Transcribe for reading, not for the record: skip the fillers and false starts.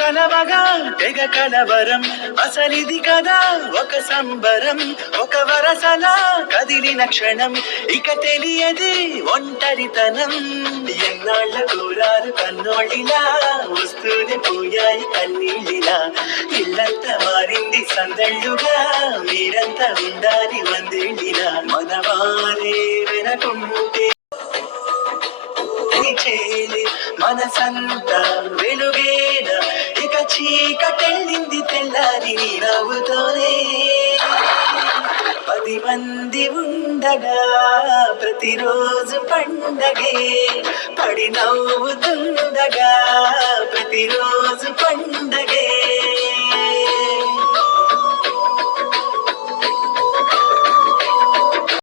కలవగా తెగ కలవరం అసలిది కదా ఒక సంబరం ఒక వరసలా కదిలిన క్షణం ఇక తెలియది ఒంటరితనం ఎన్నాళ్ళ కూరారు కన్నోళ్ళిలా వస్తూనే పోయాయి కన్నీళ్ళిలా ఇల్లంతా మారింది సందళ్ళుగా మీరంతా ఉండాలి వందేళ్ళిలా మనవారే వెనకుంటే చేలి మనసంతా వెలుగేన ఇక చీకటెళ్ళింది తెల్లారి నీ నవ్వుతోనే 10 మంది ఉండగా ప్రతిరోజు పండగే పడి నవ్వుతుండగా ప్రతిరోజు పండగే